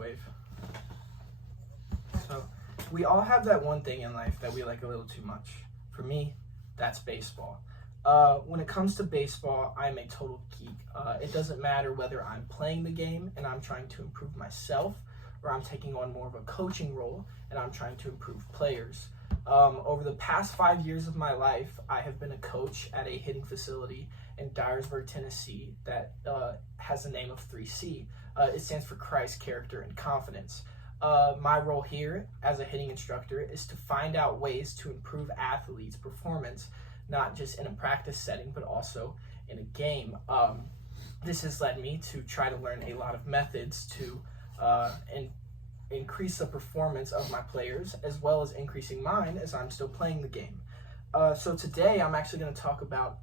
wave. So we all have that one thing in life that we like a little too much. For me, that's baseball. When it comes to baseball, I'm a total geek. It doesn't matter whether I'm playing the game and I'm trying to improve myself, or I'm taking on more of a coaching role and I'm trying to improve players. Over the past 5 years of my life, I have been a coach at a hitting facility in Dyersburg, Tennessee that has the name of 3C. It stands for Christ, Character, and Confidence. My role here as a hitting instructor is to find out ways to improve athletes' performance, not just in a practice setting, but also in a game. This has led me to try to learn a lot of methods to increase the performance of my players, as well as increasing mine as I'm still playing the game. So today I'm actually going to talk about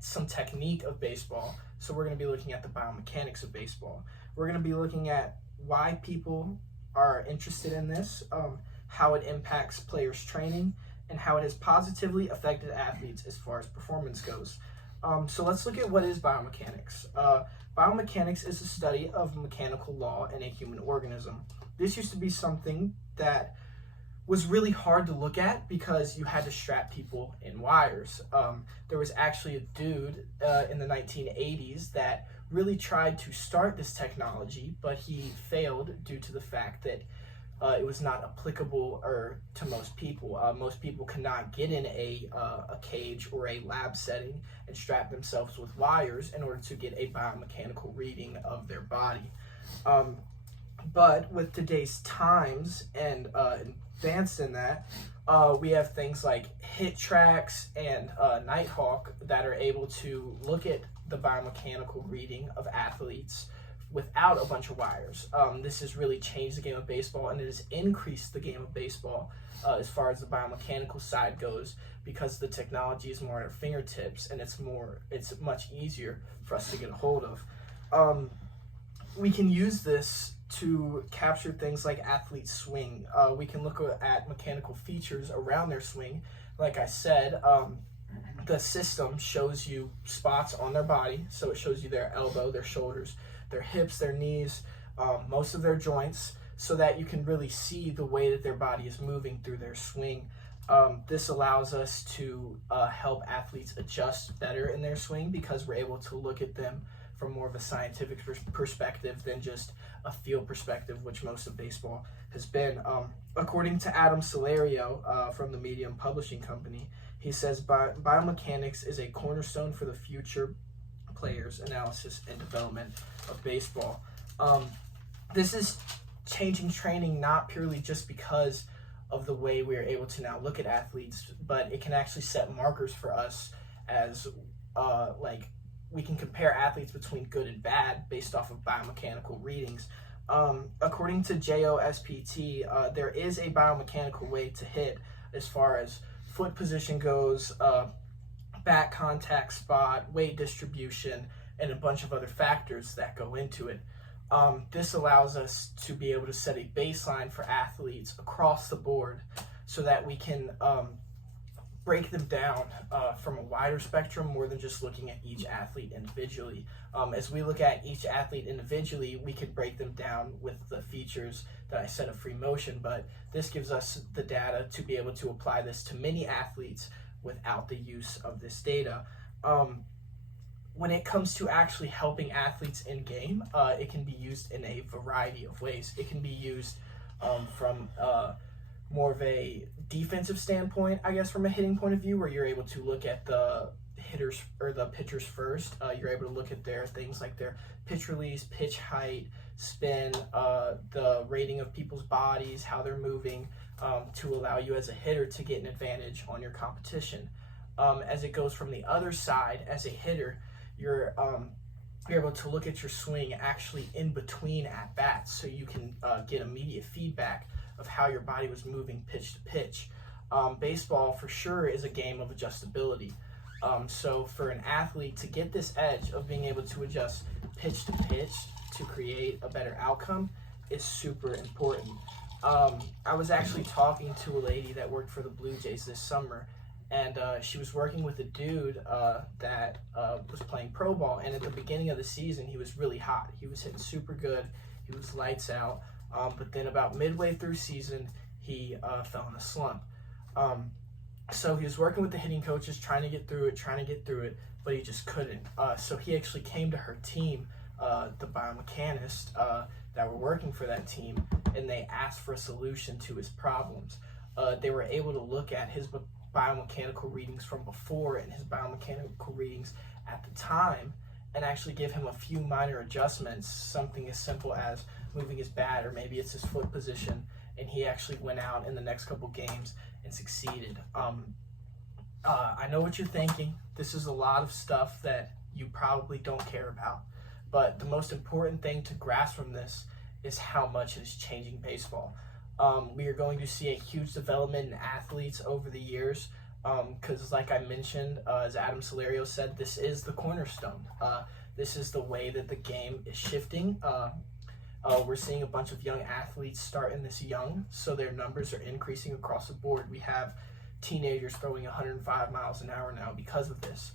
some technique of baseball. So we're going to be looking at the biomechanics of baseball. We're going to be looking at why people are interested in this, how it impacts players' training, and how it has positively affected athletes as far as performance goes. So let's look at what is biomechanics. Biomechanics is the study of mechanical law in a human organism. This used to be something that was really hard to look at because you had to strap people in wires. There was actually a dude in the 1980s that really tried to start this technology, but he failed due to the fact that it was not applicable to most people. Most people cannot get in a cage or a lab setting and strap themselves with wires in order to get a biomechanical reading of their body. But with today's times and advanced in that, we have things like HitTrax and Nighthawk that are able to look at the biomechanical reading of athletes without a bunch of wires. This has really changed the game of baseball, and it has increased the game of baseball as far as the biomechanical side goes, because the technology is more at our fingertips and it's much easier for us to get a hold of. We can use this to capture things like athletes' swing. We can look at mechanical features around their swing. Like I said, the system shows you spots on their body, so it shows you their elbow, their shoulders, their hips, their knees, most of their joints, so that you can really see the way that their body is moving through their swing. This allows us to help athletes adjust better in their swing because we're able to look at them from more of a scientific perspective than just a field perspective, which most of baseball has been. According to Adam Solario from the Medium Publishing Company, he says biomechanics is a cornerstone for the future players, analysis, and development of baseball. This is changing training not purely just because of the way we are able to now look at athletes, but it can actually set markers for us as we can compare athletes between good and bad based off of biomechanical readings. According to JOSPT, there is a biomechanical way to hit as far as foot position goes, bat contact spot, weight distribution, and a bunch of other factors that go into it. This allows us to be able to set a baseline for athletes across the board so that we can break them down from a wider spectrum more than just looking at each athlete individually. As we look at each athlete individually, we can break them down with the features that I said of free motion, but this gives us the data to be able to apply this to many athletes without the use of this data. When it comes to actually helping athletes in game, it can be used in a variety of ways. It can be used from more of a defensive standpoint, I guess, from a hitting point of view, where you're able to look at the hitters or the pitchers first. You're able to look at their things like their pitch release, pitch height, spin, the rating of people's bodies, how they're moving, to allow you as a hitter to get an advantage on your competition. As it goes from the other side, as a hitter, you're able to look at your swing actually in between at bats, so you can get immediate feedback of how your body was moving pitch to pitch. Baseball for sure is a game of adjustability. So for an athlete to get this edge of being able to adjust pitch to pitch to create a better outcome is super important. I was actually talking to a lady that worked for the Blue Jays this summer, and she was working with a dude that was playing pro ball, and at the beginning of the season, he was really hot. He was hitting super good. He was lights out. But then about midway through season, he fell in a slump. So he was working with the hitting coaches, trying to get through it, but he just couldn't. So he actually came to her team, the biomechanists that were working for that team, and they asked for a solution to his problems. They were able to look at his biomechanical readings from before and his biomechanical readings at the time, and actually give him a few minor adjustments, something as simple as moving his bat, or maybe it's his foot position, and he actually went out in the next couple games and succeeded. I know what you're thinking. This is a lot of stuff that you probably don't care about, but the most important thing to grasp from this is how much it is changing baseball. We are going to see a huge development in athletes over the years, because like I mentioned, as Adam Solario said, this is the cornerstone. This is the way that the game is shifting. We're seeing a bunch of young athletes starting this young, so their numbers are increasing across the board. We have teenagers throwing 105 miles an hour now because of this.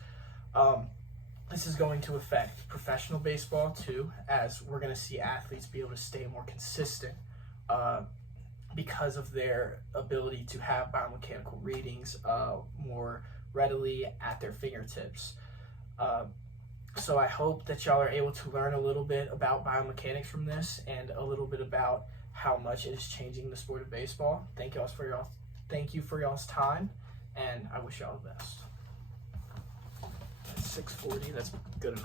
This is going to affect professional baseball too, as we're going to see athletes be able to stay more consistent because of their ability to have biomechanical readings more readily at their fingertips. So I hope that y'all are able to learn a little bit about biomechanics from this, and a little bit about how much it is changing the sport of baseball. Thank you for y'all's time, and I wish y'all the best. At 6:40, that's good enough.